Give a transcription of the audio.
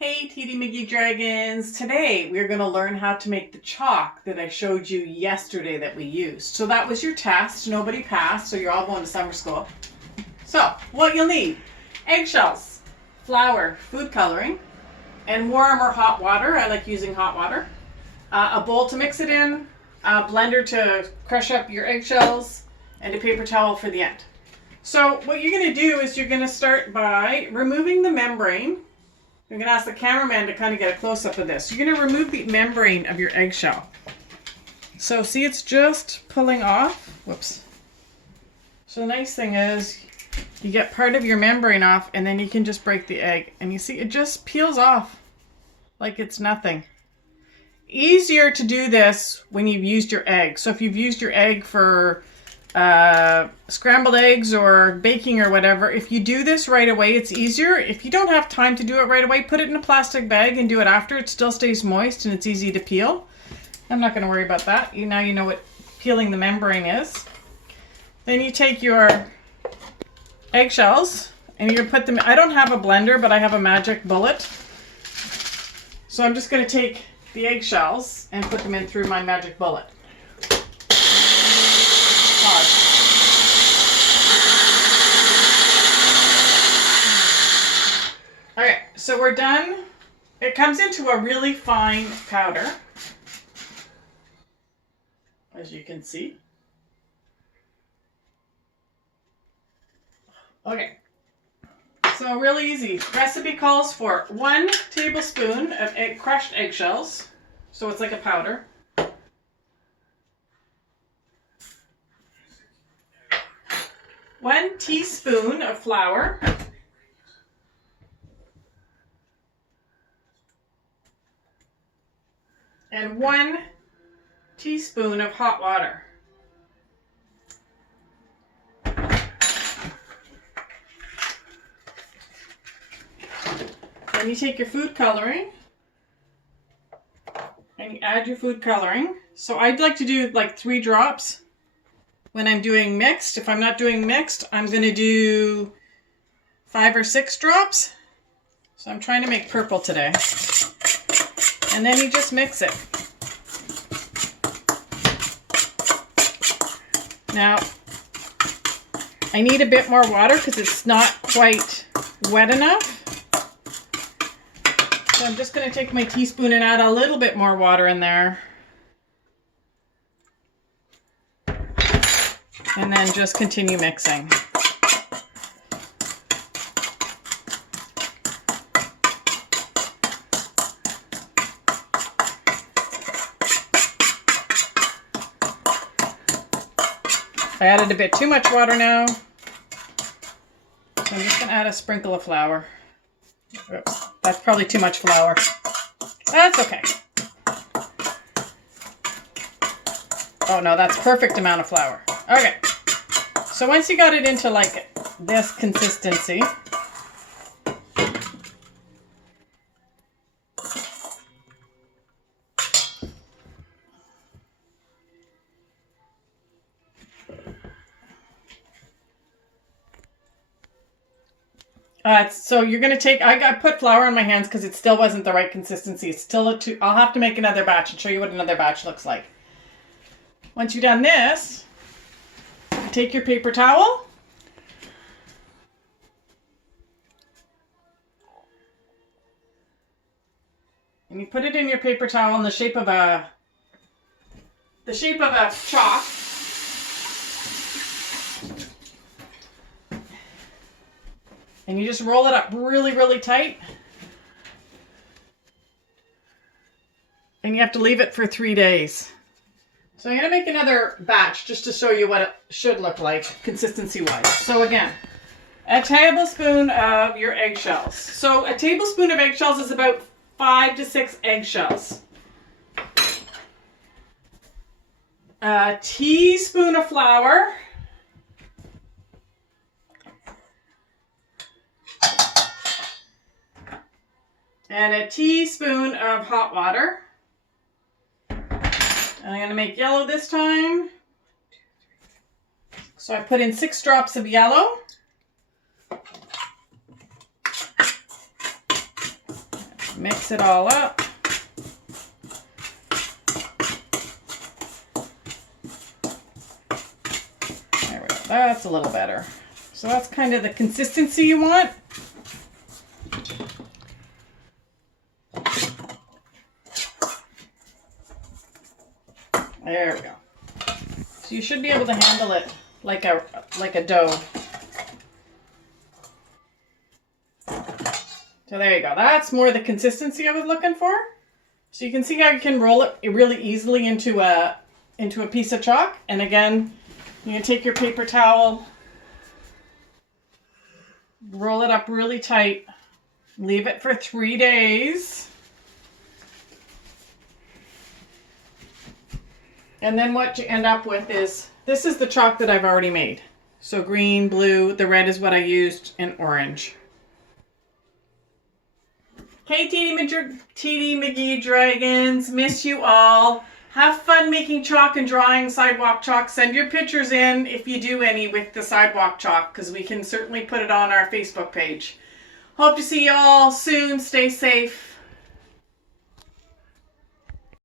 Hey TD McGee Dragons! Today we're going to learn how to make the chalk that I showed you yesterday that we used. So that was your test. Nobody passed, so you're all going to summer school. So what you'll need: eggshells, flour, food coloring, and warm or hot water. I like using hot water. A bowl to mix it in, a blender to crush up your eggshells, and a paper towel for the end. So what you're going to do is you're going to start by removing the membrane. I'm going to ask the cameraman to kind of get a close-up of this. You're going to remove the membrane of your eggshell. So see, it's just pulling off. Whoops. So the nice thing is you get part of your membrane off and then you can just break the egg. And you see, it just peels off like it's nothing. Easier to do this when you've used your egg. So if you've used your egg for scrambled eggs or baking or whatever, if you do this right away, it's easier. If you don't have time to do it right away, put it in a plastic bag and do it after. It still stays moist and it's easy to peel. I'm not going to worry about that. Now you know what peeling the membrane is. Then you take your eggshells and you put them. I don't have a blender, but I have a magic bullet. So I'm just going to take the eggshells and put them in through my magic bullet. Okay, so we're done. It comes into a really fine powder, as you can see. Okay, so really easy. Recipe calls for 1 tablespoon of crushed eggshells, so it's like a powder. 1 teaspoon of flour. And 1 teaspoon of hot water. Then you take your food coloring and you add your food coloring. So I'd like to do like 3 drops when I'm doing mixed. If I'm not doing mixed, I'm going to do 5 or 6 drops. So I'm trying to make purple today. And then you just mix it. Now, I need a bit more water because it's not quite wet enough. So I'm just going to take my teaspoon and add a little bit more water in there. And then just continue mixing. I added a bit too much water now. So I'm just going to add a sprinkle of flour. Oops, that's probably too much flour. That's okay. Oh no, that's perfect amount of flour. Okay. So once you got it into like this consistency, so you're going to take, I put flour on my hands because it still wasn't the right consistency. It's still I'll have to make another batch and show you what another batch looks like. Once you've done this, you take your paper towel. And you put it in your paper towel in the shape of a chalk. And you just roll it up really, really tight. And you have to leave it for 3 days. So I'm going to make another batch just to show you what it should look like consistency-wise. So again, a tablespoon of your eggshells. So a tablespoon of eggshells is about 5 to 6 eggshells. A teaspoon of flour. And a teaspoon of hot water. And I'm going to make yellow this time. So I put in 6 drops of yellow. Mix it all up. There we go. That's a little better. So that's kind of the consistency you want. There we go. So you should be able to handle it like a dough. So there you go. That's more the consistency I was looking for. So you can see how you can roll it really easily into a piece of chalk. And again, you can take your paper towel, roll it up really tight, leave it for 3 days. And then what you end up with is, this is the chalk that I've already made. So green, blue, the red is what I used, and orange. Hey, TD McGee Dragons, miss you all. Have fun making chalk and drawing sidewalk chalk. Send your pictures in if you do any with the sidewalk chalk, because we can certainly put it on our Facebook page. Hope to see you all soon. Stay safe.